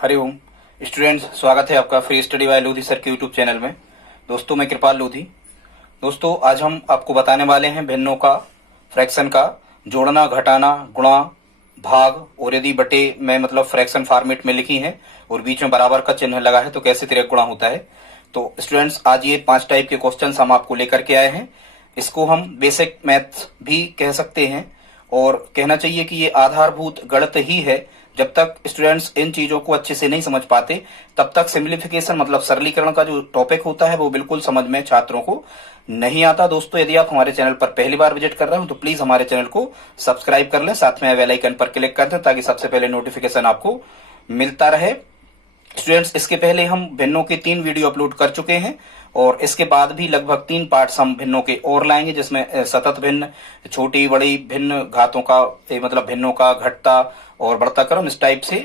Hariom students, स्वागत है आपका free study bye Lodhi sir के यूट्यूब चैनल में। दोस्तों, मैं कृपाल लोधी। दोस्तों, आज हम आपको बताने वाले हैं भिन्नों का, फ्रैक्शन का जोड़ना, घटाना, गुणा, भाग और यदि बटे में मतलब फ्रैक्शन फॉर्मेट में लिखी है और बीच में बराबर का चिन्ह लगा है तो कैसे तिर्यक गुणा होता है। तो स्टूडेंट्स, आज ये 5 टाइप के क्वेश्चंस हम आपको लेकर के आए हैं। इसको हम बेसिक मैथ भी कह सकते हैं और कहना चाहिए कि ये आधारभूत गणित ही है। जब तक स्टूडेंट्स इन चीजों को अच्छे से नहीं समझ पाते तब तक सिंप्लीफिकेशन मतलब सरलीकरण का जो टॉपिक होता है वो बिल्कुल समझ में छात्रों को नहीं आता। दोस्तों, यदि आप हमारे चैनल पर पहली बार विजिट कर रहे हो तो प्लीज हमारे चैनल को सब्सक्राइब कर लें, साथ में बेल आइकन पर क्लिक कर दें ताकि सबसे पहले नोटिफिकेशन आपको मिलता रहे। स्टूडेंट्स, इसके पहले हम भिन्नों के 3 वीडियो अपलोड कर चुके हैं और इसके बाद भी लगभग 3 पार्ट्स हम भिन्नों के और लाएंगे, जिसमें सतत भिन्न, छोटी बड़ी भिन्न, घातों का मतलब भिन्नों का घटता और बढ़ता क्रम, इस टाइप से,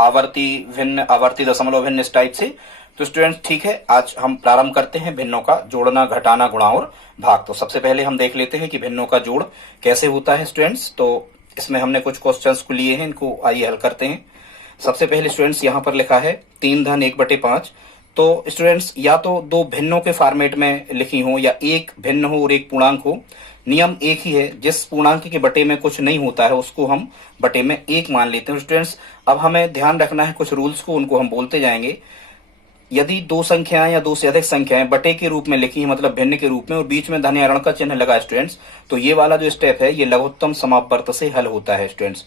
आवर्ती भिन्न, आवर्ती दशमलव भिन्न, इस टाइप से। तो स्टूडेंट्स, ठीक है, आज हम प्रारंभ करते हैं भिन्नों का जोड़ना, घटाना, गुणा और भाग। तो सबसे पहले हम देख लेते हैं कि भिन्नों का जोड़ कैसे होता है। स्टूडेंट्स, तो इसमें हमने कुछ क्वेश्चंस को लिए हैं, इनको आइए हल करते हैं। सबसे पहले स्टूडेंट्स यहाँ पर लिखा है 3 धन 1/5। तो स्टूडेंट्स, या तो 2 भिन्नों के फॉर्मेट में लिखी हो या एक भिन्न हो और एक पूर्णांक हो। नियम एक ही है, जिस पूर्णांक के बटे में कुछ नहीं होता है उसको हम बटे में 1 मान लेते हैं। स्टूडेंट्स, अब हमें ध्यान रखना है कुछ रूल्स को, उनको हम बोलते जाएंगे। यदि 2 संख्याएं या 2 से अधिक संख्याएं बटे के रूप में लिखी है मतलब भिन्न के रूप में और बीच में धन या ऋण का चिन्ह लगा स्टूडेंट्स, तो ये वाला जो स्टेप है ये लघुत्तम समापवर्त से हल होता है। स्टूडेंट्स,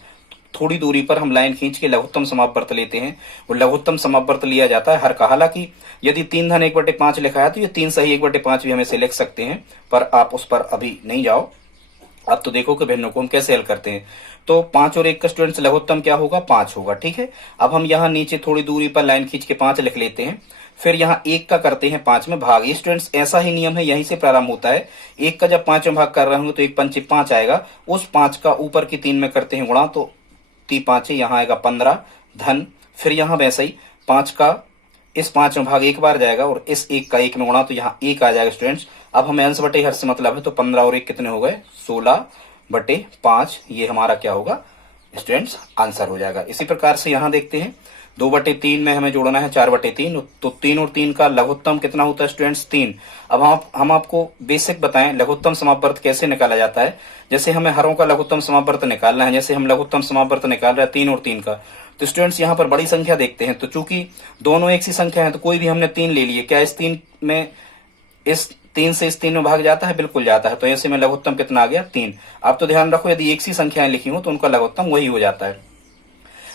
थोड़ी दूरी पर हम लाइन खींच के लघुत्तम समापवर्त लेते हैं और लघुत्तम समापवर्त लिया जाता है हर का। हालांकि यदि 3 धन 1/5 लिखा है तो ये 3 सही 1/5 भी हम इसे लिख सकते हैं, पर आप उस पर अभी नहीं जाओ। अब तो देखो कि भिन्नों को हम कैसे हल करते हैं। तो 5 और 1 का स्टूडेंट्स लघुत्तम क्या होगा? 5 होगा। ठीक है, अब हम यहाँ नीचे थोड़ी दूरी पर लाइन खींच के 5 लिख लेते हैं। फिर यहाँ 1 का करते हैं 5 में भाग। ये स्टूडेंट्स ऐसा ही नियम है, यहीं से प्रारंभ होता है। 1 का जब 5 में भाग कर रहे होंगे तो 1 पंचे 5 आएगा, उस 5 का ऊपर की 3 में करते हैं गुणा, तो 3 5 यहाँ आएगा 15 धन। फिर यहाँ वैसे ही 5 का इस 5 में भाग एक बार जाएगा और इस 1 का 1 में गुणा, तो यहाँ 1 आ जाएगा। स्टूडेंट्स, अब हमें अंश बटे हर से मतलब है, तो 15 और 1 कितने हो गए? 16/5। ये हमारा क्या होगा स्टूडेंट्स? आंसर हो जाएगा। इसी प्रकार से यहाँ देखते हैं 2/3 में हमें जोड़ना है 4/3, तो 3 और 3 का लघुत्तम कितना होता है स्टूडेंट्स? 3। अब हम आपको बेसिक बताएं लघुत्तम समापवर्त कैसे निकाला जाता है। जैसे हमें हरों का लघुत्तम समापवर्त निकालना है, जैसे हम लघुत्तम समापवर्त निकाल रहे हैं 3 और 3 का, तो स्टूडेंट्स यहाँ पर बड़ी संख्या देखते हैं, तो चूंकि दोनों एक सी संख्या है तो कोई भी हमने 3 ले लिए, क्या इस 3 में, इस 3 से इस 3 में भाग जाता है? बिल्कुल जाता है। तो ऐसे में लघुत्तम कितना आ गया? 3। अब तो ध्यान रखो, यदि एक सी संख्याएं लिखी हो तो उनका लघुत्तम वही हो जाता है,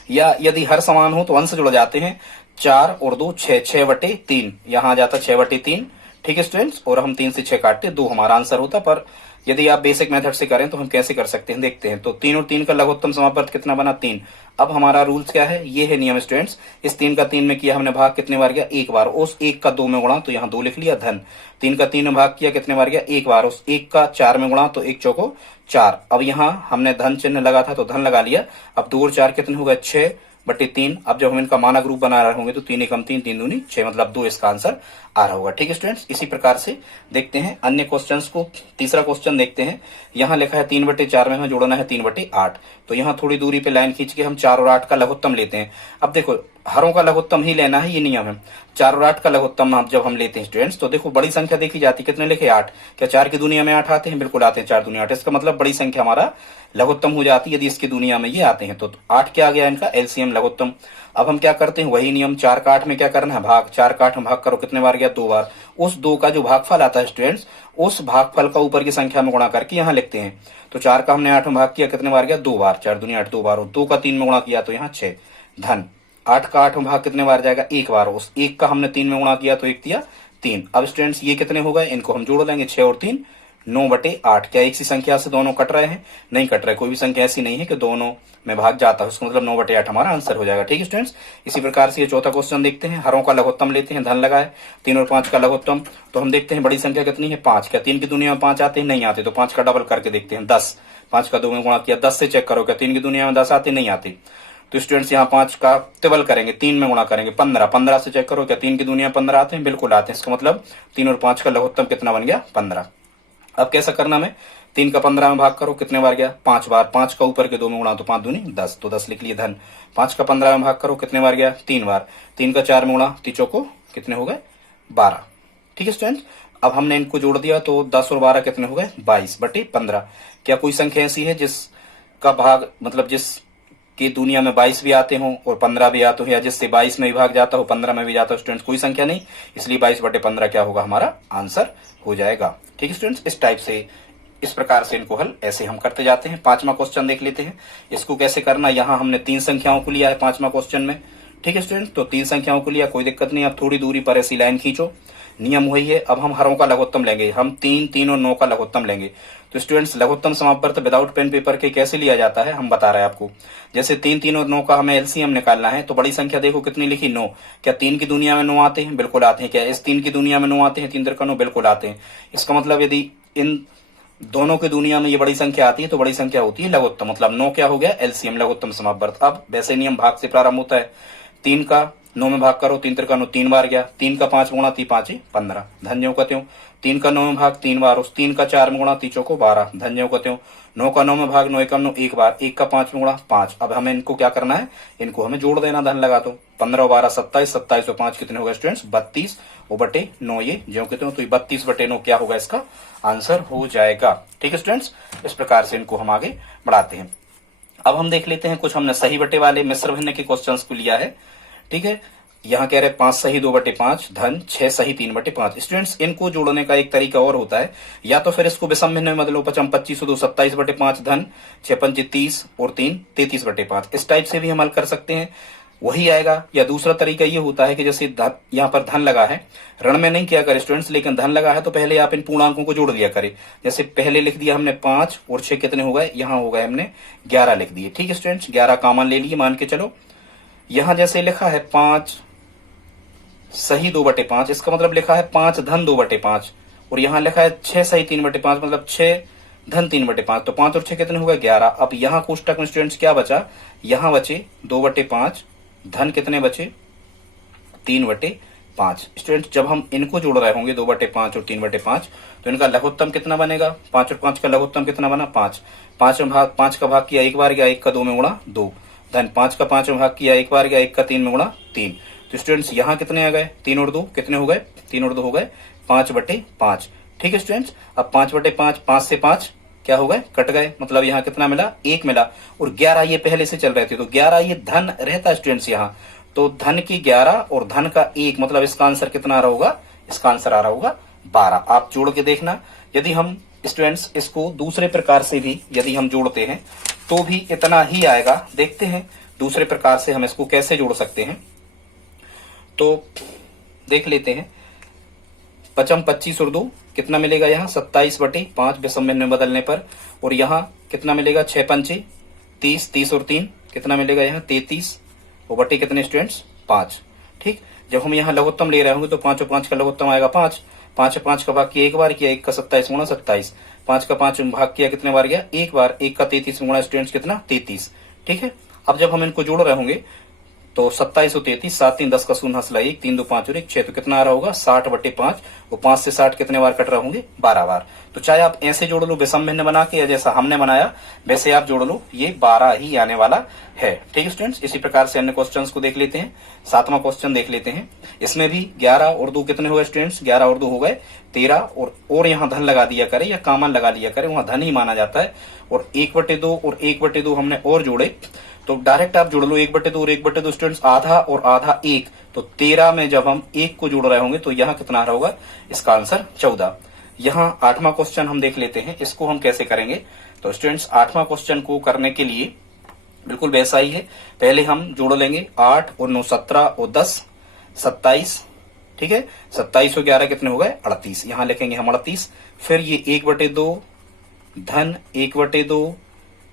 या यदि हर समान हो तो अंश जुड़ जाते हैं। 4 और 2 6, 6/3 यहाँ आ जाता 6/3। ठीक है स्टूडेंट्स, और हम 3 से 6 काटते 2 हमारा आंसर होता। पर यदि आप बेसिक मेथड से करें तो हम कैसे कर सकते हैं देखते हैं। तो 3 और 3 का लघुत्तम समापवर्त कितना बना? 3। अब हमारा रूल्स क्या है? ये है नियम स्टूडेंट्स। इस 3 का 3 में किया हमने भाग, कितने बार गया? 1 बार। उस 1 का 2 में गुणा, तो यहाँ 2 लिख लिया धन। 3 का 3 में भाग किया, कितने बार गया? 1 बार। उस 1 का 4 में गुणा, तो 1 चौको 4। अब यहाँ हमने धन चिन्ह लगा था तो धन लगा लिया। अब 2 और 4 कितने हो गए? 6/3। अब जब हम इनका मानक रूप बना रहे होंगे तो 3 एकम 3, 3 दूनी 6, मतलब 2 इसका आंसर आ रहा होगा। ठीक है स्टूडेंट्स, इसी प्रकार से देखते हैं अन्य क्वेश्चंस को। तीसरा क्वेश्चन देखते हैं। यहाँ लिखा है 3/4 में हमें जोड़ना है 3/8। तो यहाँ थोड़ी दूरी पे लाइन खींच के हम 4 और 8 का लघुत्तम लेते हैं। अब देखो, हरों का लघुत्तम ही लेना है, ये नियम है। 4 और 8 का लघुत्तम जब हम लेते हैं स्टूडेंट्स, तो देखो बड़ी संख्या देखी जाती, कितने लिखे? 8। क्या 4 की दुनिया में 8 आते हैं? बिल्कुल आते हैं, 4 दूनी 8। इसका मतलब बड़ी संख्या हमारा लघुत्तम हो जाती है यदि इसकी दुनिया में ये आते हैं। तो 8 क्या आ गया इनका? एलसीएम लघुत्तम। अब हम क्या करते हैं? वही नियम, 4 का 8 में क्या करना है? भाग। 4 का 8 में भाग करो, कितने बार गया? 2 बार। उस 2 का जो भागफल आता है स्टूडेंट्स, उस भागफल का ऊपर की संख्या में गुणा करके यहाँ लिखते हैं। तो 4 का हमने 8 में भाग किया, कितने बार गया? 2 बार। 4 दूनी 8, 2 बार। और 2 का 3 में गुणा किया तो यहाँ 6 धन। 8 का 8 में भाग कितने बार जाएगा? 1 बार। उस 1 का हमने 3 में गुणा किया तो 1 दिया 3। अब स्टूडेंट्स ये कितने हो गए? इनको हम जोड़ लेंगे, 6 और 3 9/8। क्या एक सी संख्या से दोनों कट रहे हैं? नहीं कट रहे। कोई भी संख्या ऐसी नहीं है कि दोनों में भाग जाता है, उसका मतलब 9/8 हमारा आंसर हो जाएगा। ठीक है स्टूडेंट्स, इसी प्रकार से ये चौथा क्वेश्चन देखते हैं। हरों का लघुत्तम लेते हैं, धन लगाए। 3 और 5 का लघुत्तम, तो हम देखते हैं बड़ी संख्या कितनी है? 5। क्या 3 की दुनिया में 5 आते हैं? नहीं आते। तो 5 का डबल करके देखते हैं, 10। 5 का 2 में गुणा किया, 10 से चेक करो, क्या 3 की दुनिया में 10 आते? नहीं आते। तो स्टूडेंट्स यहाँ 5 का ट्रिपल करेंगे, 3 में गुणा करेंगे, 15। 15 से चेक करो, क्या 3 की दुनिया में 15 आते हैं? बिल्कुल आते हैं। इसका मतलब 3 और 5 का लघुत्तम कितना बन गया? 15। अब कैसा करना? में 3 का 15 में भाग करो, कितने बार गया? 5 बार। 5 का ऊपर के 2 में गुणा तो 5 दूनी 10, तो 10 लिख लिए धन। 5 का 15 में भाग करो, कितने बार गया? 3 बार। 3 का 4 में गुणा, तीचों को कितने हो गए? 12। ठीक है स्टूडेंट, अब हमने इनको जोड़ दिया तो 10 और 12 कितने हो गए? 22/15। क्या कोई संख्या ऐसी है जिसका भाग मतलब जिस कि दुनिया में 22 भी आते हों और 15 भी आते हो, या जिससे 22 में भी भाग जाता हो 15 में भी जाता हो? स्टूडेंट्स कोई संख्या नहीं, इसलिए 22/15 क्या होगा? हमारा आंसर हो जाएगा। ठीक है स्टूडेंट्स, इस टाइप से इस प्रकार से इनको हल ऐसे हम करते जाते हैं। 5वां क्वेश्चन देख लेते हैं, इसको कैसे करना। यहाँ हमने 3 संख्याओं को लिया है 5वां क्वेश्चन में। ठीक है स्टूडेंट, तो 3 संख्याओं को लिया, कोई दिक्कत नहीं। अब थोड़ी दूरी पर ऐसी लाइन खींचो, नियम वही है। अब हम हरों का लघुत्तम लेंगे, हम 3, 3 और 9 का लघुत्तम लेंगे। तो स्टूडेंट्स लघुत्तम समापवर्त विदाउट पेन पेपर के कैसे लिया जाता है हम बता रहे हैं आपको। जैसे 3, 3 और 9 का हमें एलसीएम निकालना है, तो बड़ी संख्या देखो कितनी लिखी? 9। क्या 3 की दुनिया में 9 आते हैं? बिल्कुल आते हैं। क्या इस 3 की दुनिया में 9 आते हैं? 3 3 9 बिल्कुल आते हैं। इसका मतलब यदि इन दोनों की दुनिया में ये बड़ी संख्या आती है तो बड़ी संख्या होती है लघुत्तम, मतलब 9 क्या हो गया? एलसीएम, लघुत्तम समापवर्त। अब वैसे नियम भाग से प्रारंभ होता है। 3 का 9 में भाग करो, 3 3 9 3 बार गया। 3 का 5 गुणा 3 5 15, धन्यों का त्यों। 3 का 9 में भाग 3 बार, उस 3 का 4 में गुणा, तीचों को 12, धन्यों का त्यों। 9 का 9 में भाग 9 एकम 9 एक बार, 1 का 5 में गुणा 5। अब हमें इनको क्या करना है? इनको हमें जोड़ देना, धन लगा दो। 15 और 12 27, 27 और 5 कितने हो गए स्टूडेंट्स? 32 और बटे 9 ये ज्यों के त्यों, तो 32/9 क्या होगा? इसका आंसर हो जाएगा। ठीक है स्टूडेंट्स, इस प्रकार से इनको हम आगे बढ़ाते हैं। अब हम देख लेते हैं कुछ हमने सही बटे वाले मिश्र भिन्न के क्वेश्चंस को लिया है। ठीक है, यहाँ कह रहे 5 सही 2/5 धन 6 सही 3/5। स्टूडेंट्स इनको जोड़ने का एक तरीका और होता है, या तो फिर इसको विषम भिन्न में बदलो। 5 25 और 2 27/5 धन 6 5 30 और 3 33/5। इस टाइप से भी हम हल कर सकते हैं, वही आएगा। या दूसरा तरीका ये होता है कि जैसे यहाँ पर धन लगा है, ऋण में नहीं किया करे स्टूडेंट्स, लेकिन धन लगा है तो पहले आप इन पूर्णांकों को जोड़ दिया करे। जैसे पहले लिख दिया हमने 5 और 6 कितने हो गए? यहाँ हो गए हमने 11 लिख दिए। ठीक है स्टूडेंट्स, 11 कॉमन ले लिए मान के चलो। यहाँ जैसे लिखा है 5 सही 2/5, इसका मतलब लिखा है 5 धन 2/5, और यहाँ लिखा है 6 सही 3/5, मतलब 6 धन 3/5। तो 5 और 6 कितने हो गए? 11। अब यहाँ कोष्टक में स्टूडेंट्स क्या बचा? यहाँ बचे 2/5 धन कितने बचे? 3/5। स्टूडेंट्स जब हम इनको जोड़ रहे होंगे 2/5 और 3/5, तो इनका लघुत्तम कितना बनेगा? 5 और 5 का लघुत्तम कितना बना? 5। 5 का भाग किया 1 बार गया, 1 का 2 में गुणा 2, धन 5 का 5 में भाग किया 1 बार गया, 1 का 3 में गुणा 3। तो स्टूडेंट्स यहाँ कितने आ गए? 3 और 2 कितने हो गए? 3 और 2 हो गए 5/5। ठीक है स्टूडेंट्स, अब 5/5, 5 से 5 क्या हो गए? कट गए, मतलब यहाँ कितना मिला? 1 मिला। और 11 ये पहले से चल रहे थे, तो 11 ये धन रहता स्टूडेंट्स यहाँ, तो धन की 11 और धन का 1, मतलब इसका आंसर कितना आ रहा होगा? इसका आंसर आ रहा होगा 12। आप जोड़ के देखना। यदि हम स्टूडेंट्स इसको दूसरे प्रकार से भी यदि हम जोड़ते हैं तो भी इतना ही आएगा। देखते हैं दूसरे प्रकार से हम इसको कैसे जोड़ सकते हैं, तो देख लेते हैं। 5 25 और 2 कितना मिलेगा? यहाँ 27/5 विषम भिन्न में बदलने पर। और यहाँ कितना मिलेगा? 6 5 30, 30 और 3 कितना मिलेगा? यहाँ 33 और बटे कितने स्टूडेंट्स? 5। ठीक, जब हम यहाँ लघुत्तम ले रहे होंगे तो 5 और 5 का लघुत्तम आएगा 5। 5 और 5 का भाग किया 1 बार किया, 1 का 27 गुणा 27। 5 का 5 भाग किया कितने बार गया? 1 बार, 1 का 33 गुणा स्टूडेंट्स कितना? 33। ठीक है, अब जब हम इनको जोड़ रहे होंगे तो 27 और 33, 7 3 10 का शून्य हंसला 1, 3 2 5 और 1 6, तो कितना आ रहा होगा? 60/5। और 5 से 60 कितने बार कट रहे होंगे? 12 बार। तो चाहे आप ऐसे जोड़ लो विषम भिन्न बना के, या जैसा हमने बनाया वैसे आप जोड़ लो, ये 12 ही आने वाला है। ठीक है स्टूडेंट्स, इसी प्रकार से अन्य क्वेश्चंस को देख लेते हैं। 7वां क्वेश्चन देख लेते हैं। इसमें भी 11 और 2 कितने हो गए स्टूडेंट्स? 11 और 2 हो गए 13। और यहाँ धन लगा दिया करे या कॉमन लगा लिया करे, वहां धन ही माना जाता है। और 1/2 और 1/2 हमने और जोड़े, तो डायरेक्ट आप जोड़ लो 1/2 और 1/2 स्टूडेंट्स, आधा और आधा 1, तो 13 में जब हम 1 को जोड़ रहे होंगे तो यहाँ कितना आ रहा होगा? इसका आंसर 14। यहाँ 8वां क्वेश्चन हम देख लेते हैं, इसको हम कैसे करेंगे। तो स्टूडेंट्स 8वां क्वेश्चन को करने के लिए बिल्कुल वैसा ही है। पहले हम जोड़ लेंगे 8 और 9 17 और 10 27। ठीक है, 27 और 11 कितने हो गए? 38। यहाँ लिखेंगे हम 38। फिर ये 1/2 धन 1/2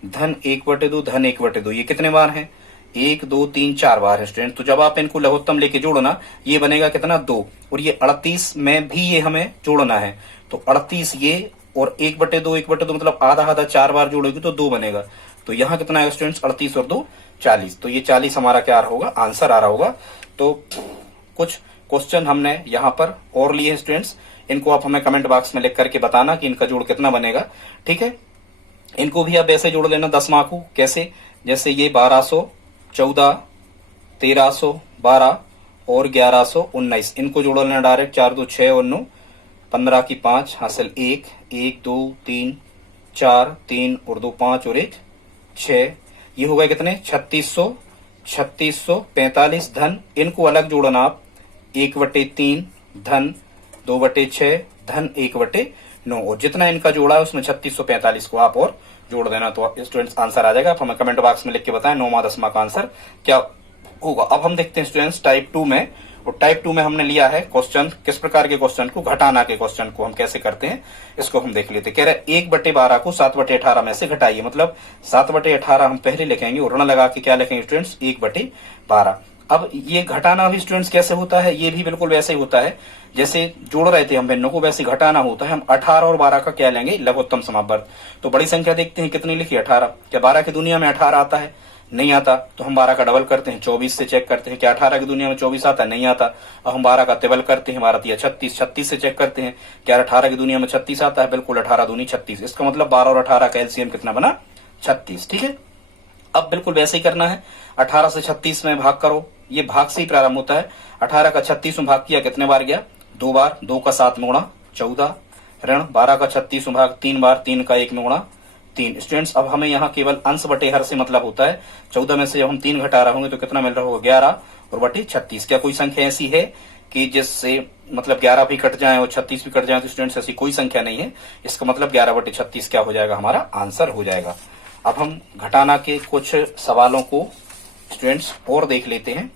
धन 1/2 धन 1/2, ये कितने बार है? 1 2 3 4 बार है स्टूडेंट। तो जब आप इनको लघुत्तम लेके जोड़ना, ये बनेगा कितना? 2। और ये 38 में भी ये हमें जोड़ना है, तो 38 ये और 1/2 1/2 मतलब आधा आधा 4 बार जोड़ोगे तो 2 बनेगा। तो यहाँ कितना आएगा स्टूडेंट्स? 38 और 2 40। तो ये 40 हमारा क्या आ रहा होगा? आंसर आ रहा होगा। तो कुछ क्वेश्चन हमने यहाँ पर और लिए स्टूडेंट्स, इनको आप हमें कमेंट बॉक्स में लिख करके बताना कि इनका जोड़ कितना बनेगा। ठीक है, इनको भी आप ऐसे जोड़ लेना 10वां को। कैसे? जैसे ये 1200, 14, 1312 और 1119, इनको जोड़ लेना डायरेक्ट। 4 2 6 और 9, 15 की 5 हासिल 1, 1 2 3 4, 3 और 2 5 और 1 6, ये हो गए कितने? 3600, 3645 धन। इनको अलग जोड़ना आप 1/3 धन 2/6 धन 1/9, और जितना इनका जोड़ा है उसमें 3645 को आप और जोड़ देना, तो स्टूडेंट्स आंसर आ जाएगा। आप हमें कमेंट बॉक्स में लिख के बताएं 9वां 10वां का आंसर क्या होगा। अब हम देखते हैं स्टूडेंट्स टाइप 2 में, और टाइप 2 में हमने लिया है क्वेश्चन, किस प्रकार के क्वेश्चन को, घटाना के क्वेश्चन को हम कैसे करते हैं इसको हम देख लेते हैं। कह रहे 1/12 को 7/18 में से घटाइए, मतलब 7/18 हम पहले लिखेंगे और ऋण लगा के क्या लिखेंगे स्टूडेंट्स? 1/12। अब ये घटाना भी स्टूडेंट्स कैसे होता है? ये भी बिल्कुल वैसे ही होता है जैसे जोड़ रहे थे हम भिन्नों को, वैसे घटाना होता है। हम 18 और 12 का क्या लेंगे? लघुत्तम समापवर्त। तो बड़ी संख्या देखते हैं कितनी लिखी? 18। क्या 12 की दुनिया में 18 आता है? नहीं आता। तो हम 12 का डबल करते हैं, 24 से चेक करते हैं। क्या 18 की दुनिया में 24 आता है? नहीं आता। अब हम 12 का तिबल करते हैं, 12 36, 36 से चेक करते हैं। क्या 18 की दुनिया में 36 आता है? बिल्कुल, 18 दूनी 36। इसका मतलब 12 और 18 का एलसीएम कितना बना? 36। ठीक है, अब बिल्कुल वैसे ही करना है। 18 से 36 में भाग करो, ये भाग से ही प्रारंभ होता है। 18 का 36 में भाग किया, कितने बार गया? 2 बार। 2 का 7 में गुणा 14 ऋण 12 का 36 में भाग 3 बार, 3 का 1 में गुणा 3। स्टूडेंट्स अब हमें यहाँ केवल अंश बटे हर से मतलब होता है। 14 में से जब हम 3 घटा रहे होंगे तो कितना मिल रहा होगा? 11 और बटे 36। क्या कोई संख्या ऐसी है कि जिससे मतलब 11 भी कट जाए और 36 भी कट जाए? तो स्टूडेंट्स ऐसी कोई संख्या नहीं है। इसका मतलब 11/36 क्या हो जाएगा? हमारा आंसर हो जाएगा। अब हम घटाना के कुछ सवालों को स्टूडेंट्स और देख लेते हैं।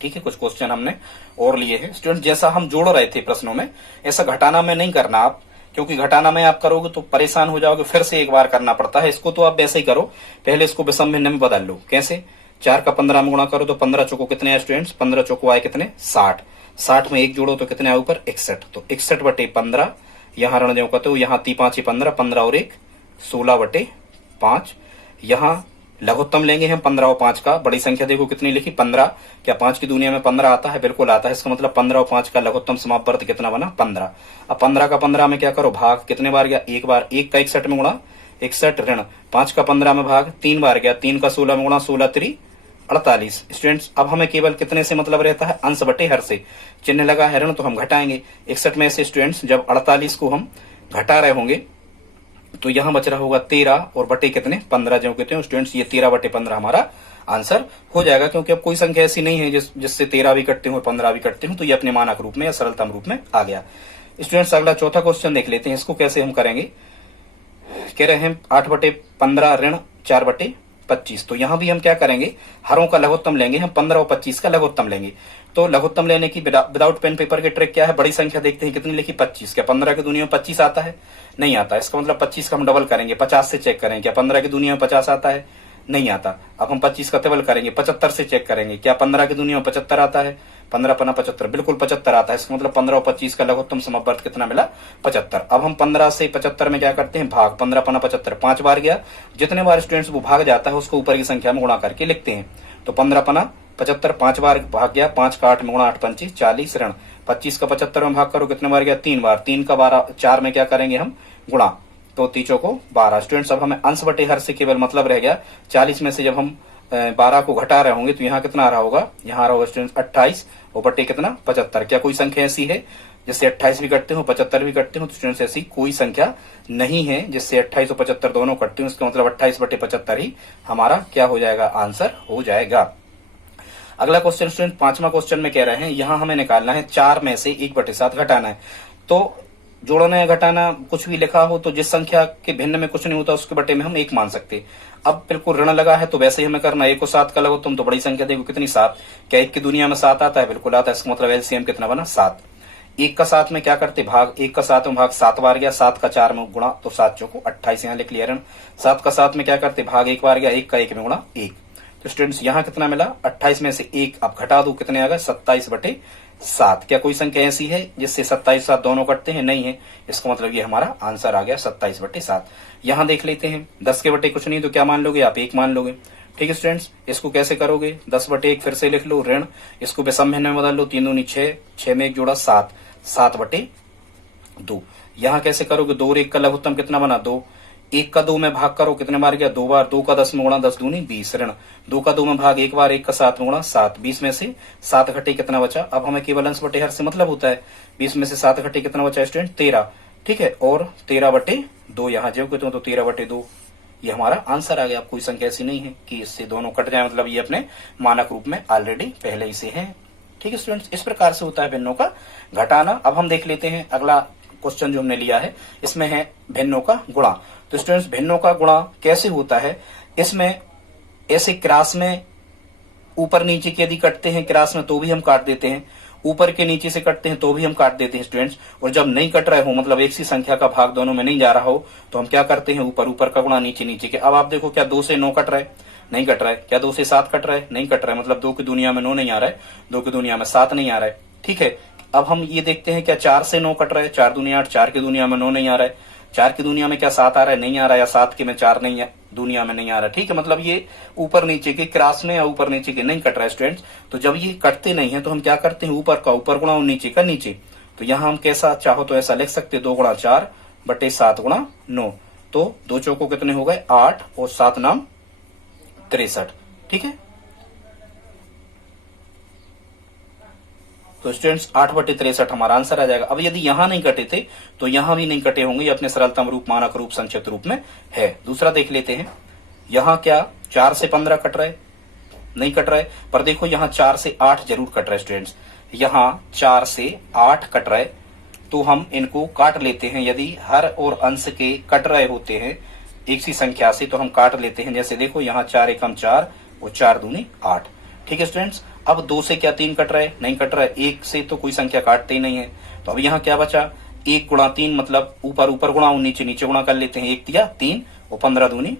ठीक है, कुछ क्वेश्चन हमने और लिए हैं स्टूडेंट। जैसा हम जोड़ रहे थे प्रश्नों में, ऐसा घटाना में नहीं करना आप, क्योंकि घटाना में आप करोगे तो परेशान हो जाओगे, फिर से एक बार करना पड़ता है। इसको तो आप वैसे ही करो, पहले इसको विषम भिन्न में बदल लो। कैसे? 4 का 15 में गुणा करो तो 15 चौको कितने आए स्टूडेंट्स? 15 चौको आए कितने? 60। 60 में 1 जोड़ो तो कितने आए ऊपर? 61। तो 61/15, यहाँ ऋण जो कहते हो, यहाँ 3 5 15, 15 और 1 16/5। यहाँ लघुत्तम लेंगे हम 15 और 5 का। बड़ी संख्या देखो कितनी लिखी? 15। क्या 5 की दुनिया में 15 आता है? बिल्कुल आता है। इसका मतलब 15 और 5 का लघुत्तम समापवर्त कितना बना? 15। अब 15 का 15 में क्या करो? भाग। कितने बार गया? 1 बार। 1 का 61 में गुणा 61 ऋण 5 का 15 में भाग 3 बार गया। 3 का 16 में गुणा 16 3 48। स्टूडेंट्स अब हमें केवल कितने से मतलब रहता है? अंश बटे हर से। चिन्ह लगा है ऋण तो हम घटाएंगे। 61 में से स्टूडेंट्स जब 48 को हम घटा रहे होंगे तो यहां बच रहा होगा 13 और बटे कितने? 15 जो कहते हैं स्टूडेंट्स, ये 13/15 हमारा आंसर हो जाएगा। क्योंकि अब कोई संख्या ऐसी नहीं है जिससे 13 भी कटते हो और 15 भी कटते हो, तो ये अपने मानक रूप में या सरलतम रूप में आ गया। स्टूडेंट्स अगला चौथा क्वेश्चन देख लेते हैं, इसको कैसे हम करेंगे। कह रहे हैं 8/15 ऋण 4/25। तो यहां भी हम क्या करेंगे? हरों का लघुत्तम लेंगे हम, 15 और 25 का लघुत्तम लेंगे। तो लघुत्तम लेने की विदाउट पेन पेपर के ट्रिक क्या है? बड़ी संख्या देखते हैं कितनी लिखी? 25। क्या 15 की दुनिया में 25 आता है? नहीं आता। इसका मतलब 25 का हम डबल करेंगे, 50 से चेक करेंगे। क्या 15 की दुनिया में 50 आता है? नहीं आता। अब हम 25 का डबल करेंगे, 75 से चेक करेंगे। क्या 15 की दुनिया में 75 आता है? 15 पना 75, बिल्कुल 75 आता है। इसका मतलब 15 और 25 का लघुत्तम समापवर्त कितना मिला? 75। अब हम 15 से 75 में क्या करते हैं? भाग। 15 पना 75, 5 बार गया। जितने बार स्टूडेंट्स वो भाग जाता है उसको ऊपर की संख्या में गुणा करके लिखते हैं। तो 15 पना 75, 5 बार भाग गया। 5 का 8 में गुणा 8 पंची 40 ऋण 25 का 75 में भाग करो, कितने बार गया? 3 बार। 3 का 12 4 में क्या करेंगे हम? गुणा। तो 3 को 12। स्टूडेंट्स अब हमें अंश बटे हर से केवल मतलब रह गया 40 में से जब हम 12 को घटा रहे होंगे तो यहाँ कितना आ रहा होगा? यहाँ आ रहा होगा स्टूडेंट्स 28 और बटे कितना? 75। क्या कोई संख्या ऐसी है जिससे 28 भी कटते हो 75 भी कटते हो? तो स्टूडेंट्स ऐसी कोई संख्या नहीं है जिससे 28 और 75 दोनों कटते हो। इसका मतलब 28/75 ही हमारा क्या हो जाएगा? आंसर हो जाएगा। अगला क्वेश्चन स्टूडेंट 5वां क्वेश्चन में कह रहे हैं यहाँ हमें निकालना है 4 में से 1/7 घटाना है। तो जोड़ना या घटाना कुछ भी लिखा हो तो जिस संख्या के भिन्न में कुछ नहीं होता उसके बटे में हम 1 मान सकते। अब बिल्कुल ऋण लगा है तो वैसे ही हमें करना। 1 को 7 का लघुत्तम तो बड़ी संख्या देखो कितनी? 7। क्या 1 की दुनिया में 7 आता है? बिल्कुल आता है। इसका मतलब एलसीएम कितना बना? 7। 1 का 7 में क्या करते? भाग। 1 का 7 में भाग 7 बार गया। 7 का 4 में गुणा तो 7 चौको 28 यहाँ लिख लिया ऋण। 7 का 7 में क्या करते? भाग 1 बार गया। 1 का 1 में गुणा 1। तो स्टूडेंट्स यहाँ कितना मिला? 28 में से 1 अब घटा दो, कितने आ गए? 27/7। क्या कोई संख्या ऐसी है जिससे 27 7 दोनों कटते हैं? नहीं है। इसका मतलब ये हमारा आंसर आ गया 27/7। यहाँ देख लेते हैं 10 के बटे कुछ नहीं तो क्या मान लोगे आप? 1 मान लोगे। ठीक है स्टूडेंट्स, इसको कैसे करोगे? 10/1 फिर से लिख लो ऋण, इसको विषम भिन्न में बदल लो। 3 दूनी 6, 6 में 1 जोड़ा 7, 7/2। यहाँ कैसे करोगे, 2 और 1 का लघुत्तम कितना बना 2, 1 का 2 में भाग करो कितने बार गया 2 बार, 2 का 10 में गुणा 10 दूनी 20 ऋण 2 का 2 में भाग 1 बार, 1 का 7 में गुणा 7, 20 में से 7 घटे कितना बचा। अब हमें केवल अंश बटे हर से मतलब होता है, 20 में से 7 घटे कितना बचा स्टूडेंट 13, ठीक है, और 13/2 यहाँ जो कहते हो तो 13/2 ये हमारा आंसर आ गया। अब कोई संख्या ऐसी नहीं है कि इससे दोनों कट जाए, मतलब ये अपने मानक रूप में ऑलरेडी पहले ही से है। ठीक है स्टूडेंट्स, इस प्रकार से होता है भिन्नों का घटाना। अब हम देख लेते हैं अगला क्वेश्चन जो हमने लिया है, इसमें है भिन्नों का गुणा। तो स्टूडेंट्स भिन्नों का गुणा कैसे होता है, इसमें ऐसे क्रास में ऊपर नीचे के यदि कटते हैं क्रास में तो भी हम काट देते हैं, ऊपर के नीचे से कटते हैं तो भी हम काट देते हैं स्टूडेंट्स। और जब नहीं कट रहे हो, मतलब एक सी संख्या का भाग दोनों में नहीं जा रहा हो, तो हम क्या करते हैं ऊपर ऊपर का गुणा नीचे नीचे के। अब आप देखो क्या 2 से 9 कट रहा है, नहीं कट रहा है, क्या 2 से 7 कट रहा है, नहीं कट रहा है, मतलब 2 की दुनिया में 9 नहीं आ रहा है, 2 की दुनिया में 7 नहीं आ रहा है, ठीक है। अब हम ये देखते हैं क्या 4 से 9 कट रहा है, 4 दूनी 8, 4 की दुनिया में 9 नहीं आ रहा है, 4 की दुनिया में क्या 7 आ रहा है, नहीं आ रहा है, या 7 के में 4 नहीं है, दुनिया में नहीं आ रहा है, ठीक है। मतलब ये ऊपर नीचे के क्रास में या ऊपर नीचे के नहीं कट रहा है स्टूडेंट्स। तो जब ये कटते नहीं है तो हम क्या करते हैं ऊपर का ऊपर गुणा और नीचे का नीचे। तो यहाँ हम कैसा चाहो तो ऐसा लिख सकते 2 गुणा 4/7 गुणा 9। तो 2 चौको कितने हो गए 8 और 7 नाम 63, ठीक है। तो स्टूडेंट्स 8/63 हमारा आंसर आ जाएगा। अब यदि यहां नहीं कटे थे तो यहां भी नहीं कटे होंगे, ये अपने सरलतम रूप मानक रूप संक्षिप्त रूप में है। दूसरा देख लेते हैं, यहां क्या 4 से 15 कट रहा है, नहीं कट रहा है, पर देखो यहां 4 से 8 जरूर कट रहा है स्टूडेंट्स। यहां 4 से 8 कट रहा है तो हम इनको काट लेते हैं। यदि हर और अंश के कट रहे होते हैं एक सी संख्या से तो हम काट लेते हैं। जैसे देखो यहाँ 4 एकम 4 और 4 दूनी 8, ठीक है स्टूडेंट्स। अब 2 से क्या 3 कट रहा है, नहीं कट रहा है, 1 से तो कोई संख्या काटते ही नहीं है। तो अब यहाँ क्या बचा 1 गुणा 3, मतलब ऊपर ऊपर गुणा और नीचे नीचे गुणा कर लेते हैं। 1 दिया 3 और 15 दूनी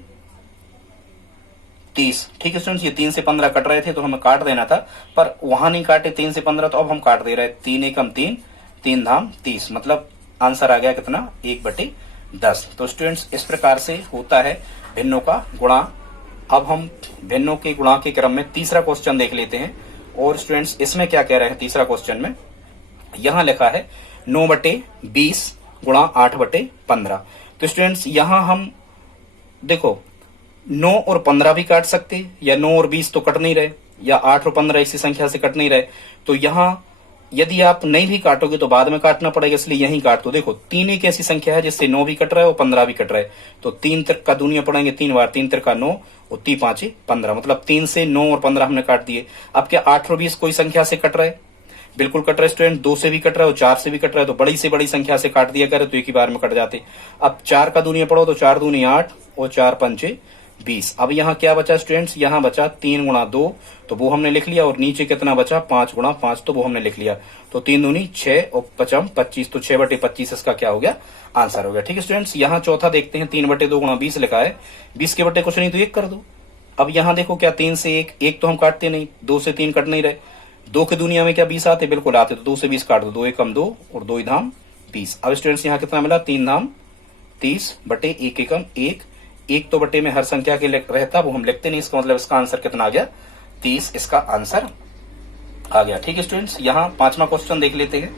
30, ठीक है स्टूडेंट्स। ये 3 से 15 कट रहे थे तो हमें काट देना था, पर वहां नहीं काटे 3 से 15, तो अब हम काट दे रहे हैं। 3 एकम 3, 3 धाम 30, मतलब आंसर आ गया कितना 1/10। तो स्टूडेंट्स इस प्रकार से होता है भिन्नों का गुणा। अब हम भिन्नों के गुणा के क्रम में तीसरा क्वेश्चन देख लेते हैं। और स्टूडेंट्स इसमें क्या कह रहे हैं तीसरा क्वेश्चन में, यहां लिखा है 9/20 गुणा 8/15। तो स्टूडेंट्स यहां हम देखो 9 और 15 भी काट सकते, या 9 और 20 तो कट नहीं रहे, या 8 और 15 इसी संख्या से कट नहीं रहे। तो यहां यदि आप नहीं भी काटोगे तो बाद में काटना पड़ेगा, इसलिए यहीं काट दो। देखो 3 एक ऐसी संख्या है जिससे 9 भी कट रहा है और 15 भी कट रहा है। तो 3 त्रिक का दुनिया पड़ेंगे 3 बार, 3 त्रिक का 9 और 3 5 15, मतलब 3 से 9 और 15 हमने काट दिए। अब क्या 8 और 20 कोई संख्या से कट रहा है, बिल्कुल कट रहा है स्टूडेंट, 2 से भी कट रहा है और 4 से भी कट रहा है। तो बड़ी से बड़ी संख्या से काट दिया करे तो एक ही बार में कट जाते। अब 4 का दुनिया पढ़ो तो 4 दूनी 8 और 4 पंचे 20। अब यहाँ क्या बचा स्टूडेंट्स, यहाँ बचा 3 गुणा 2, तो वो हमने लिख लिया, और नीचे कितना बचा 5 गुणा 5, तो वो हमने लिख लिया। तो 3 दूनी 6 और 5 25, तो 6/25 इसका क्या हो गया आंसर हो गया। ठीक है स्टूडेंट्स, यहाँ चौथा देखते हैं 3/2 गुणा 20 लिखा है, 20 के बटे कुछ नहीं तो 1 कर दो। अब यहाँ देखो क्या 3 से 1 तो हम काटते नहीं, 2 से 3 कट नहीं रहे, 2 की दुनिया में क्या 20 आते, बिल्कुल आते, तो 2 से 20 काट दो, 2 एकम 2 और 2 धाम 20। अब स्टूडेंट्स यहाँ कितना मिला 3 धाम 30 बटे 1 एकम 1, 1 तो बटे में हर संख्या के रहता, वो हम लिखते नहीं, इसका मतलब इसका आंसर कितना आ गया 30, इसका आंसर आ गया। ठीक है स्टूडेंट्स, यहाँ पांचवा क्वेश्चन देख लेते हैं।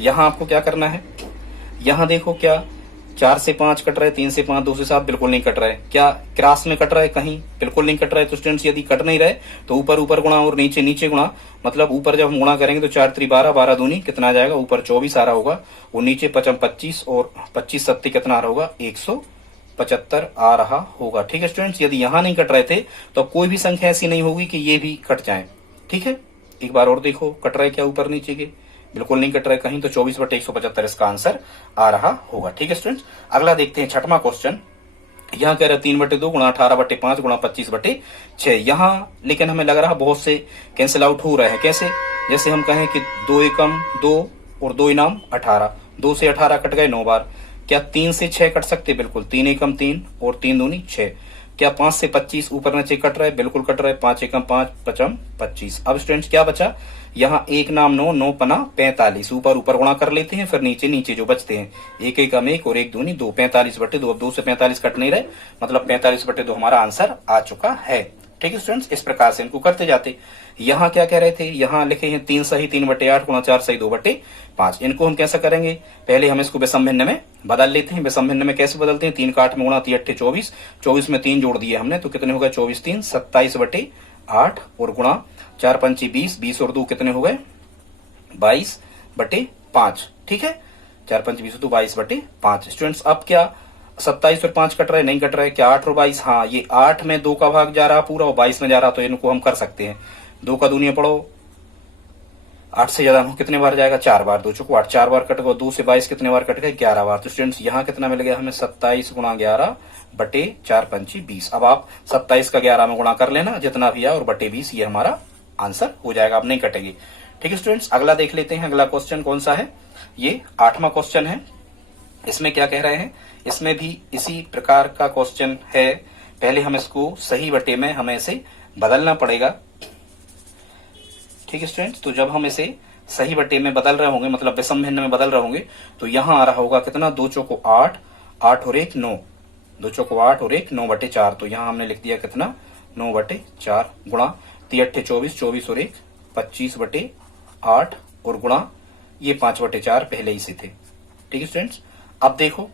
यहाँ आपको क्या करना है, यहाँ देखो क्या 4 से 5 कट रहा है, 3 से 5, 2 से 7 बिल्कुल नहीं कट रहा है, क्या क्रॉस में कट रहा है कहीं, बिल्कुल नहीं कट रहा है। तो स्टूडेंट्स यदि कट नहीं रहे तो ऊपर ऊपर गुणा और नीचे नीचे गुणा, मतलब ऊपर जब हम गुणा करेंगे तो 4 3 12, 12 दूनी कितना आ जाएगा, ऊपर 24 आ रहा होगा, और नीचे 5 25 और 25 सत्ती कितना आ रहा होगा 175 आ रहा होगा। ठीक है स्टूडेंट्स, यदि यहाँ नहीं कट रहे थे तो कोई भी संख्या ऐसी नहीं होगी कि ये भी कट जाए। ठीक है, एक बार और देखो कट रहे क्या ऊपर नीचे के, बिल्कुल नहीं कट रहे कहीं, तो 24 बटे 175 इसका आंसर आ रहा होगा। ठीक है स्टूडेंट्स, अगला देखते हैं छठवां क्वेश्चन। यहाँ कह रहा है 3/2 गुणा 18/5 गुणा 25/6। यहाँ लेकिन हमें लग रहा है बहुत से कैंसिल आउट हो रहे हैं। कैसे, जैसे हम कहें कि 2 एकम 2 और 2 इनाम 18, 2 से 18 कट गए 9 बार। क्या 3 से 6 कट सकते, बिल्कुल, 3 एकम 3 और 3 दूनी 6। क्या 5 से 25 ऊपर नीचे कट रहा है, बिल्कुल कट रहा है, 5 एकम 5 5 25। अब स्टूडेंट्स क्या बचा, यहाँ 1 नाम 9, 9 पना 45, ऊपर ऊपर गुणा कर लेते हैं, फिर नीचे नीचे जो बचते हैं 1 एकम 1 और 1 दूनी 2, 45/2। अब 2 से 45 कट नहीं रहे, मतलब 45/2 हमारा आंसर आ चुका है। ठीक है स्टूडेंट्स, इस प्रकार से इनको करते जाते। यहाँ क्या कह रहे थे, यहाँ लिखे हैं 3 सही 3/8 गुणा 4 सही 2/5। इनको हम कैसा करेंगे, पहले हम इसको विषम भिन्न में बदल लेते हैं। विषम भिन्न में कैसे बदलते हैं, 3 का 8 में गुणा 3 8 24, 24 में 3 जोड़ दिए हमने तो कितने हो गए 24 3 27/8 और गुणा 4 पंची 20, 20 और 2 कितने हो गए 22/5। ठीक है, 4 पंची 20 तो 22/5। स्टूडेंट्स अब क्या 27 और 5 कट रहे, नहीं कट रहे, क्या 8 और 22, हाँ ये 8 में 2 का भाग जा रहा पूरा और 22 में जा रहा, तो इनको हम कर सकते हैं। 2 का दूनिया पढ़ो, 8 से ज्यादा कितने बार जाएगा 4 बार, 2 चौको 8 4 बार कट गए, 2 से 22 कितने बार कट गए 11 बार। तो स्टूडेंट्स यहाँ कितना मिल गया हमें 27 गुणा 11 बटे 4 पंची 20। अब आप 27 का 11 में गुणा कर लेना जितना भी है और बटे 20, ये हमारा आंसर हो जाएगा, अब नहीं कटेगी। ठीक है स्टूडेंट्स, अगला देख लेते हैं। अगला क्वेश्चन कौन सा है, ये 8वां क्वेश्चन है। इसमें क्या कह रहे हैं, इसमें भी इसी प्रकार का क्वेश्चन है। पहले हम इसको सही बटे में हमें इसे बदलना पड़ेगा। ठीक है स्टूडेंट्स, तो जब हम इसे सही बटे में बदल रहे होंगे, मतलब विषम भिन्न में बदल रहे होंगे, तो यहाँ आ रहा होगा कितना 2 चौको 8, 8 और 1 9, 2 चौको 8 और 1 9/4। तो यहाँ हमने लिख दिया कितना 9/4 गुणा 3 8 24, 24 और 1 25/8 और गुणा ये 5/4 पहले ही से थे। ठीक है स्टूडेंट्स, अब देखो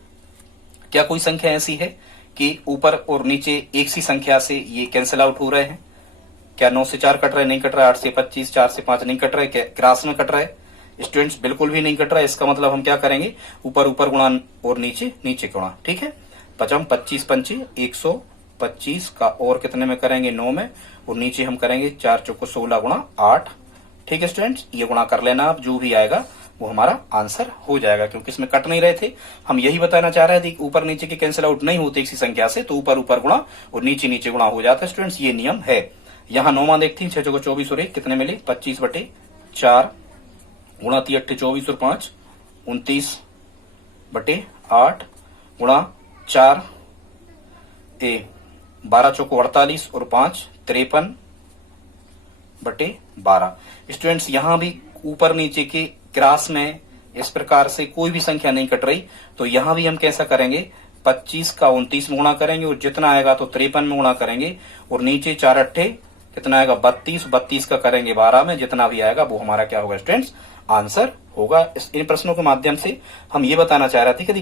क्या कोई संख्या ऐसी है कि ऊपर और नीचे एक सी संख्या से ये कैंसिल आउट हो रहे हैं, क्या 9 से 4 कट रहा है, नहीं कट रहा है, 8 से 25, 4 से 5 नहीं कट रहा है, क्या क्रास में कट रहा है स्टूडेंट्स, बिल्कुल भी नहीं कट रहा है। इसका मतलब हम क्या करेंगे, ऊपर ऊपर गुणा और नीचे नीचे गुणा। ठीक है, 25 पंचे 125 का और कितने में करेंगे 9 में, और नीचे हम करेंगे 4 चौको 16 गुणा 8। ठीक है स्टूडेंट्स, ये गुणा कर लेना आप, जो भी आएगा वो हमारा आंसर हो जाएगा, क्योंकि इसमें कट नहीं रहे थे। हम यही बताना चाह रहे थे कि ऊपर नीचे के कैंसिल आउट नहीं होते किसी संख्या से, तो ऊपर ऊपर गुणा और नीचे नीचे गुणा हो जाता है स्टूडेंट्स, ये नियम है। यहाँ 9वां देखते हैं, 6 चौको 24 और 1 कितने मिले 25/4 गुणा 3 8 24 और 5 29/8 गुणा 4 12 चौको 48 और 5 53/12। स्टूडेंट्स यहाँ भी ऊपर नीचे के क्रास में इस प्रकार से कोई भी संख्या नहीं कट रही, तो यहां भी हम कैसा करेंगे 25 का 29 में गुणा करेंगे और जितना आएगा तो 53 में गुणा करेंगे, और नीचे 4 अट्ठे कितना आएगा 32, 32 का करेंगे 12 में, जितना भी आएगा वो हमारा क्या होगा स्टूडेंट्स आंसर होगा। इन प्रश्नों के माध्यम से हम ये बताना चाह रहे थे कि यदि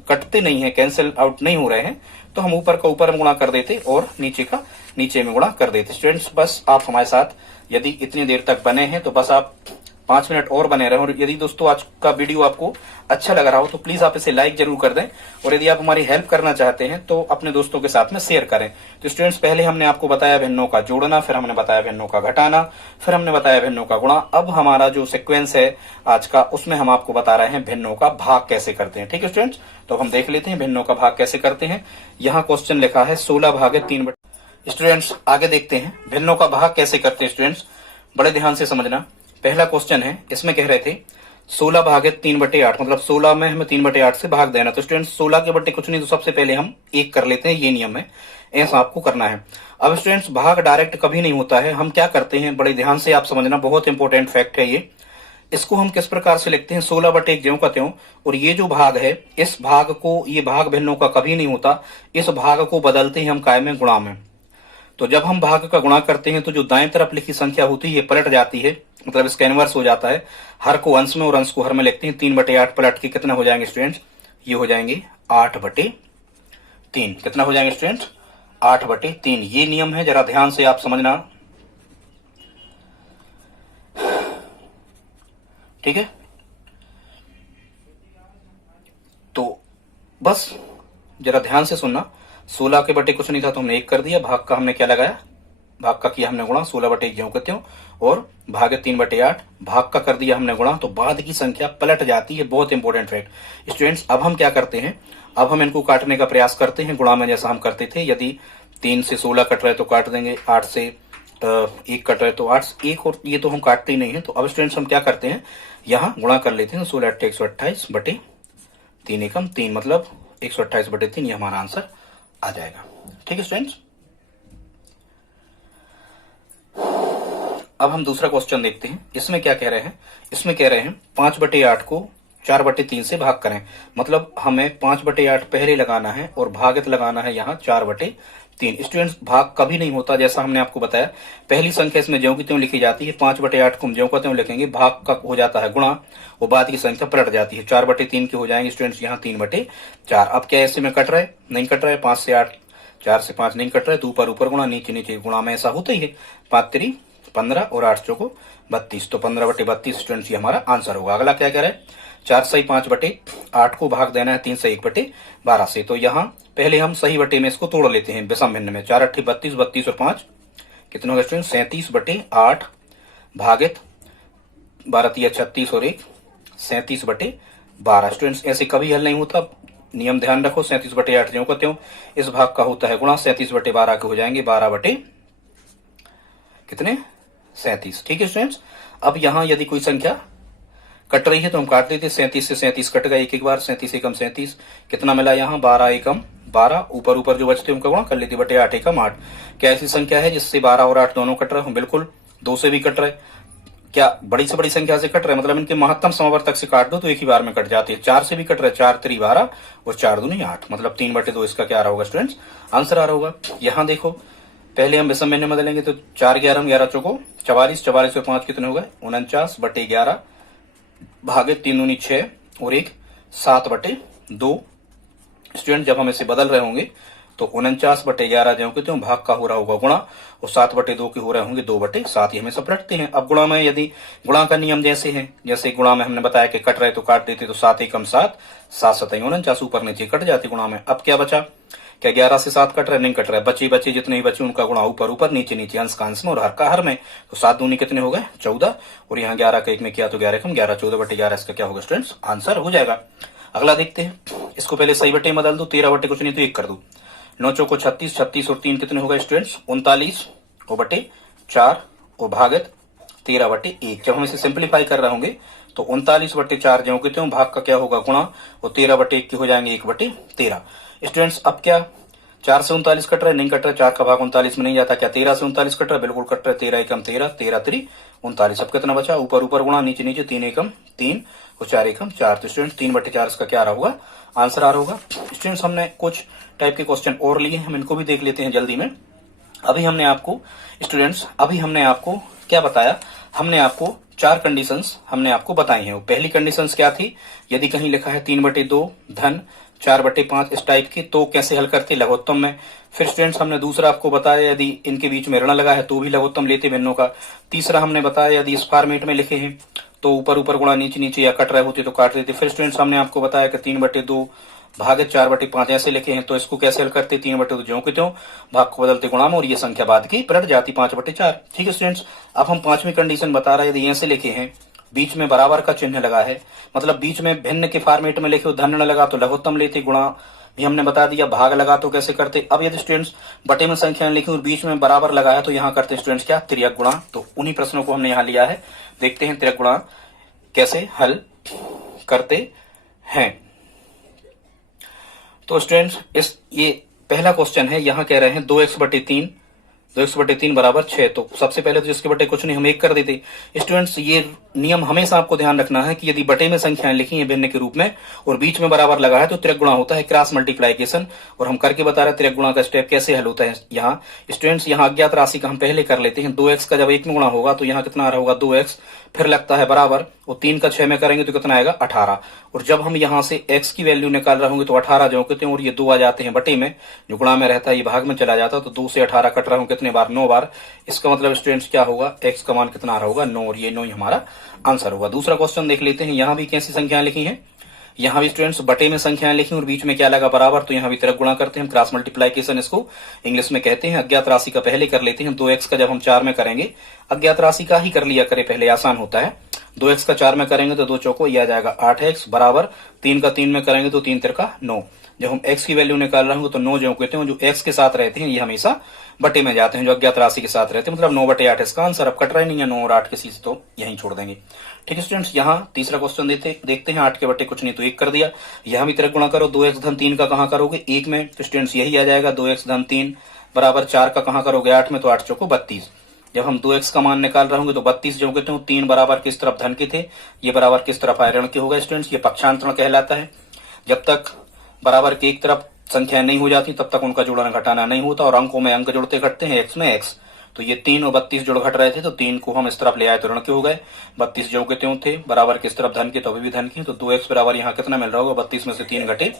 कटते नहीं है, कैंसिल आउट नहीं हो रहे हैं, तो हम ऊपर का ऊपर में गुणा कर देते और नीचे का नीचे में गुणा कर देते। स्टूडेंट्स बस आप हमारे साथ यदि इतनी देर तक बने हैं तो बस आप 5 मिनट और बने रहे। और यदि दोस्तों आज का वीडियो आपको अच्छा लग रहा हो तो प्लीज आप इसे लाइक जरूर कर दें, और यदि आप हमारी हेल्प करना चाहते हैं तो अपने दोस्तों के साथ में शेयर करें। तो स्टूडेंट्स पहले हमने आपको बताया भिन्नों का जोड़ना, फिर हमने बताया भिन्नों का घटाना, फिर हमने बताया भिन्नों का गुणा। अब हमारा जो सीक्वेंस है आज का, उसमें हम आपको बता रहे हैं भिन्नों का भाग कैसे करते हैं। ठीक है स्टूडेंट्स, तो हम देख लेते हैं भिन्नों का भाग कैसे करते हैं। यहाँ क्वेश्चन लिखा है 16 भागे 3। स्टूडेंट्स आगे देखते हैं भिन्नों का भाग कैसे करते हैं। स्टूडेंट्स बड़े ध्यान से समझना, पहला क्वेश्चन है, इसमें कह रहे थे 16 भागे 3/8, मतलब 16 में हमें 3/8 से भाग देना। तो स्टूडेंट्स 16 के बट्टे कुछ नहीं, तो सबसे पहले हम 1 कर लेते हैं, ये नियम है, ऐसा आपको करना है। अब स्टूडेंट्स भाग डायरेक्ट कभी नहीं होता है, हम क्या करते हैं बड़े ध्यान से आप समझना, बहुत इंपॉर्टेंट फैक्ट है ये। इसको हम किस प्रकार से लिखते हैं 16/1 ज्यों का त्यों, और ये जो भाग है इस भाग को, ये भाग भिन्नों का कभी नहीं होता, इस भाग को बदलते हैं हम काय में, गुणा में। तो जब हम भाग का गुणा करते हैं तो जो दाएं तरफ लिखी संख्या होती है ये पलट जाती है, मतलब इसका इनवर्स हो जाता है। हर को अंश में और अंश को हर में लिखते हैं। 3/8 पलट के कितना हो जाएंगे स्टूडेंट्स, ये हो जाएंगे 8/3। कितना हो जाएंगे स्टूडेंट्स 8/3। ये नियम है, जरा ध्यान से आप समझना, ठीक है। तो बस जरा ध्यान से सुनना, 16 के बटे कुछ नहीं था तो हमने 1 कर दिया, भाग का हमने क्या लगाया, भाग का किया हमने गुणा, 16/1 ज्यों के त्यों, और भागे 3/8, भाग का कर दिया हमने गुणा, तो बाद की संख्या पलट जाती है, बहुत इंपॉर्टेंट फैक्ट। स्टूडेंट्स अब हम क्या करते हैं, अब हम इनको काटने का प्रयास करते हैं गुणा में, जैसा हम करते थे। यदि 3 से 16 कट रहे तो काट देंगे, 8 से 1 कट रहे तो 8 1, और ये तो हम काटते ही नहीं है। तो अब स्टूडेंट्स हम क्या करते हैं, यहाँ गुणा कर लेते हैं, 16 8 128 बटे 3 एकम 3, मतलब 128/3, ये हमारा आंसर आ जाएगा। ठीक है स्टूडेंट्स, अब हम दूसरा क्वेश्चन देखते हैं। इसमें क्या कह रहे हैं, इसमें कह रहे हैं 5/8 को 4/3 से भाग करें, मतलब हमें 5/8 पहले लगाना है और भागित लगाना है यहाँ 3। स्टूडेंट्स भाग कभी नहीं होता, जैसा हमने आपको बताया पहली संख्या इसमें ज्यों की त्यों लिखी जाती है, 5/8 को हम ज्यों का त्यों लिखेंगे, भाग का हो जाता है गुणा और बाद की संख्या पलट जाती है, 4/3 के हो जाएंगे स्टूडेंट्स यहाँ 3/4। अब क्या ऐसे में कट रहा है, नहीं कट रहा है, 5 से 8, 4 से 5 नहीं कट रहा है, तो ऊपर ऊपर गुणा, नीचे नीचे गुणा में ऐसा होता ही है। 5×3 15 और 8 चौको 32, तो 15/32 स्टूडेंट्स ये हमारा आंसर होगा। अगला क्या कह रहा है, 4 सही 5/8 को भाग देना है 3 सही 1/12 से। तो यहाँ पहले हम सही बटे में इसको तोड़ लेते हैं विषम भिन्न में। 4 8 32, 32 और 5 कितने होगा स्टूडेंट, 37/8 भागित 12 3 36 और 1 37/12। स्टूडेंट्स ऐसे कभी हल नहीं होता, नियम ध्यान रखो। 37/8 ज्यों का त्यों, इस भाग का होता है गुणा, 37/12 के हो जाएंगे 12 कितने 37। ठीक है स्टूडेंट्स, अब यहाँ यदि कोई संख्या कट रही है तो हम काट देते, 37 से 37 कट गए एक बार, 37 एकम 37 कितना मिला यहाँ 12 एकम 12, ऊपर ऊपर जो बचते उनका गुणा कर लेते, 8 एकम 8। क्या ऐसी संख्या है जिससे 12 और 8 दोनों कट रहे हैं? बिल्कुल, 2 से भी कट रहे। क्या बड़ी से बड़ी संख्या से कट रहे, मतलब इनके महत्तम समवर्तक से काट दो तो एक ही बार में कट जाते हैं। 4 से भी कट रहे, 4 3 12 और 4 दूनी 8, मतलब 3/2 इसका क्या आ रहा होगा स्टूडेंट्स, आंसर आ रहा होगा। यहाँ देखो पहले हम विषम भिन्न में बदलेंगे, तो 4 11 11 चौको 44, 44 और 5 कितने हो गए 49/11 भागे 3 दूनी 6 और 1 7/2। स्टूडेंट जब हम इसे बदल रहे होंगे तो 49/11 जो कि त्यों भाग का हो रहा होगा गुणा और 7/2 के हो रहे होंगे 2/7। ये हमेशा पलटते हैं। अब गुणा में यदि गुणा का नियम जैसे है, जैसे गुणा में हमने बताया कि कट रहे तो काट देते, तो 7 एकम 7, 7 7 49, ऊपर नीचे कट जाते गुणा में। अब क्या बचा, क्या 11 से 7 कट रहे, नहीं कट रहे, बचे जितने ही बचे उनका गुणा ऊपर ऊपर नीचे नीचे, अंश का अंश में और हर का हर में। तो 7 दूनी कितने हो गए 14, और यहाँ 11 का 1 में किया तो 11 कम 11, 14/11 इसका क्या होगा स्टूडेंट्स, आंसर हो जाएगा। अगला देखते हैं, इसको पहले सही बटे में बदल दो, 13 बटे कुछ नहीं तो 1 कर दो, 9 चौको 36, 36 और 3 कितने हो गए स्टूडेंट्स 39 और बटे 4 और भागत 13/1। जब हम इसे सिंप्लीफाई कर रहे होंगे तो 39/4 जो कि त्यों भाग का क्या होगा गुणा और 13/1 के हो जाएंगे 1/13। स्टूडेंट्स अब क्या 4 से 39 कट रहा है, नहीं कट रहा, 4 का भाग 39 में नहीं जाता। क्या 13 से 39 कट रहा है, बिल्कुल कट रहा है, 13 एकम 13, 13 3 39। अब कितना बचा, ऊपर ऊपर गुणा नीचे नीचे, 3 एकम 3 और 4 एकम 4। तो स्टूडेंट 3/4 इसका क्या आ रहा होगा, आंसर आ रहा होगा। स्टूडेंट्स हमने कुछ टाइप के क्वेश्चन और लिए हैं, हम इनको भी देख लेते हैं जल्दी में। अभी हमने आपको स्टूडेंट्स क्या बताया, हमने आपको 4 कंडीशंस हमने आपको बताई हैं। पहली कंडीशंस क्या थी, यदि कहीं लिखा है 3/2 धन 4/5 इस टाइप की, तो कैसे हल करते लघुत्तम में। फिर स्टूडेंट्स हमने दूसरा आपको बताया यदि इनके बीच में ऋण लगा है तो भी लघुत्तम लेते भिन्नों का। तीसरा हमने बताया यदि इस फॉर्मेट में लिखे हैं तो ऊपर ऊपर गुणा नीचे नीचे या कट रहे होते तो काट देते। फिर स्टूडेंट्स हमने आपको बताया कि 3/2 भागे 4/5 ऐसे लिखे हैं तो इसको कैसे हल करते, 3/2 ज्यों के त्यों भाग को बदलते गुणा में और ये संख्या बाद की पलट जाती 5/4। ठीक है स्टूडेंट्स, अब हम 5वीं कंडीशन बता रहे हैं, यदि ऐसे लिखे हैं बीच में बराबर का चिन्ह लगा है, मतलब बीच में भिन्न के फॉर्मेट में लिखे धन लगा तो लघुत्तम लेते, गुणा भी हमने बता दिया, भाग लगा तो कैसे करते। अब यदि स्टूडेंट्स बटे में संख्या लिखी और बीच में बराबर लगाया तो यहाँ करते स्टूडेंट्स क्या, तिर्यक गुणा। तो उन्हीं प्रश्नों को हमने यहाँ लिया है, देखते हैं तिर्यक गुणा कैसे हल करते हैं। तो स्टूडेंट्स ये पहला क्वेश्चन है, यहाँ कह रहे हैं 2x/3 2x/3 बराबर 6। तो सबसे पहले तो जिसके बटे कुछ नहीं हम 1 कर देते। स्टूडेंट्स ये नियम हमेशा आपको ध्यान रखना है कि यदि बटे में संख्याएं लिखी हैं भिन्न के रूप में और बीच में बराबर लगा है तो तिर्यक गुणा होता है, क्रॉस मल्टीप्लिकेशन। और हम करके बता रहे हैं तिर्यक गुणा का स्टेप कैसे हल होता है। यहाँ स्टूडेंट्स यहाँ अज्ञात राशि का हम पहले कर लेते हैं। 2x का जब 1 में गुणा होगा तो यहाँ कितना आ रहा होगा 2x, फिर लगता है बराबर, और 3 का 6 में करेंगे तो कितना आएगा 18। और जब हम यहाँ से x की वैल्यू निकाल रहे होंगे तो 18 जो कहते हैं और ये 2 आ जाते हैं बटे में, जो गुणा में रहता है ये भाग में चला जाता है, तो 2 से 18 कट रहा हूँ कितने बार 9 बार। इसका मतलब स्टूडेंट्स क्या होगा, x का मान कितना आ रहा होगा 9, और ये 9 ही हमारा आंसर होगा। दूसरा क्वेश्चन देख लेते हैं, यहाँ भी कैसी संख्याएं लिखी हैं, यहाँ भी स्टूडेंट्स बटे में संख्याएं लिखी और बीच में क्या लगा बराबर, तो यहाँ भी तिर्यक गुणा करते हैं, क्रॉस मल्टीप्लिकेशन इसको इंग्लिश में कहते हैं। अज्ञात राशि का पहले कर लेते हैं, 2x का जब हम 4 में करेंगे, अज्ञात राशि का ही कर लिया करे पहले, आसान होता है। 2x का 4 में करेंगे तो 2 चौको ये आ जाएगा 8x बराबर 3 का 3 में करेंगे तो 3 तिरका 9। जब हम x की वैल्यू निकाल रहे होंगे तो 9 जो कहते हैं जो x के साथ रहते हैं ये हमेशा बटे में जाते हैं, जो अज्ञात राशि के साथ रहते हैं, मतलब 9/8 इसका आंसर। अब कट रहा ही नहीं है 9 और 8 किसी से, तो यहीं छोड़ देंगे। ठीक है स्टूडेंट्स, यहाँ तीसरा क्वेश्चन देखते हैं, 8 के बटे कुछ नहीं तो 1 कर दिया। यहाँ भी तिर्यक गुणा करो, 2x धन 3 का कहाँ करोगे 1 में, तो स्टूडेंट्स यही आ जाएगा 2x धन 3 बराबर 4 का कहाँ करोगे 8 में, तो 8 चौको 32। जब हम 2x का मान निकाल रहे होंगे तो 32 जो कहते हैं 3 बराबर किस तरफ धन के थे, ये बराबर किस तरफ आए ऋण के होगा। स्टूडेंट्स ये पक्षांतरण कहलाता है। जब तक बराबर के एक तरफ संख्याएं नहीं हो जाती तब तक उनका जोड़ना घटाना नहीं होता, और अंकों में अंक जुड़ते घटते हैं, एक्स में एक्स। तो ये 3 और 32 जुड़ घट रहे थे, तो 3 को हम इस तरफ ले आए तो ऋण के हो गए, 32 जो के त्यों थे, बराबर किस तरफ धन के, तो अभी भी धन के। तो 2x बराबर यहाँ कितना मिल रहा होगा, 32 में से 3 घटे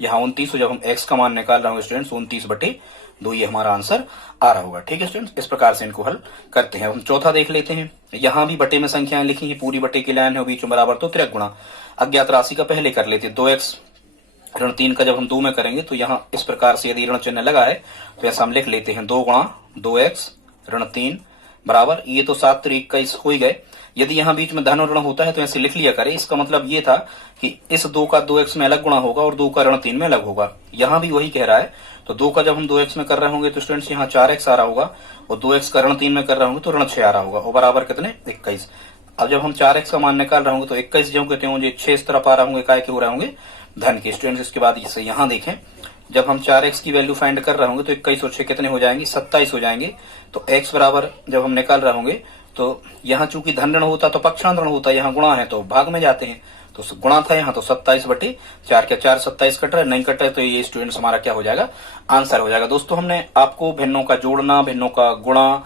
यहाँ 29। जब हम x का मान निकाल रहे होंगे स्टूडेंट्स 29/2, ये हमारा आंसर आ रहा होगा। ठीक है स्टूडेंट्स, इस प्रकार से इनको हल करते हैं। हम चौथा देख लेते हैं। यहाँ भी बटे में संख्याएं लिखी है, पूरी बटे की लाइन है, बीच में बराबर, तो त्रिक गुणा। अज्ञात राशि का पहले कर लेते हैं, 2x ऋण 3 का जब हम 2 में करेंगे तो यहाँ इस प्रकार से यदि ऋण चिन्ह लगा है तो ऐसा हम लिख लेते हैं 2 गुणा 2x ऋण 3 बराबर, ये तो 7 3 21 हो ही गए। यदि यहाँ बीच में धन और ऋण होता है तो ऐसे लिख लिया करें। इसका मतलब ये था कि इस 2 का 2x में अलग गुणा होगा और 2 का ऋण 3 में अलग होगा। यहाँ भी वही कह रहा है, तो 2 का जब हम 2x में कर रहे होंगे तो स्टूडेंट्स यहाँ 4x आ रहा होगा, और 2x का ऋण 3 में कर रहे होंगे तो ऋण 6 आ रहा होगा, और बराबर कितने 21। अब जब हम 4x का मान निकाल रहे होंगे तो 21 जो कहते होंगे 6 इस तरफ आ रहे होंगे, काय के हो रहे होंगे धन के। स्टूडेंट्स इसके बाद इसे यहाँ देखें, जब हम 4x की वैल्यू फाइंड कर रहे होंगे तो 21 और 6 कितने हो जाएंगे, 27 हो जाएंगे। तो x बराबर जब हम निकाल रहे होंगे तो यहाँ चूंकि धन ऋण होता तो पक्षांत ऋण होता, यहाँ गुणा है तो भाग में जाते हैं, तो गुणा था यहाँ, तो 27/4 क्या 4 27 कट रहा है, नहीं कट रहा है, तो ये स्टूडेंट्स हमारा क्या हो जाएगा, आंसर हो जाएगा। दोस्तों हमने आपको भिन्नों का जोड़ना, भिन्नों का गुणा,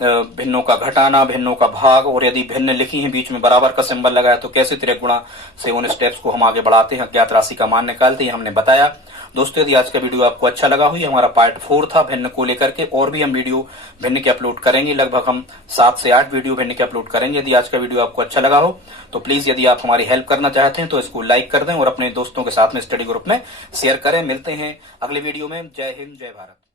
भिन्नों का घटाना, भिन्नों का भाग, और यदि भिन्न लिखी है बीच में बराबर का सिंबल लगाया तो कैसे त्रिक गुणा से उन स्टेप्स को हम आगे बढ़ाते हैं, अज्ञात राशि का मान निकालते हैं, हमने बताया। दोस्तों यदि आज का वीडियो आपको अच्छा लगा हो, ये हमारा पार्ट 4 था भिन्न को लेकर के, और भी हम वीडियो भिन्न के अपलोड करेंगे, लगभग हम 7 से 8 वीडियो भिन्न के अपलोड करेंगे। यदि आज का वीडियो आपको अच्छा लगा हो तो प्लीज यदि आप हमारी हेल्प करना चाहते हैं तो इसको लाइक कर दें और अपने दोस्तों के साथ में स्टडी ग्रुप में शेयर करें। मिलते हैं अगले वीडियो में। जय हिंद, जय भारत।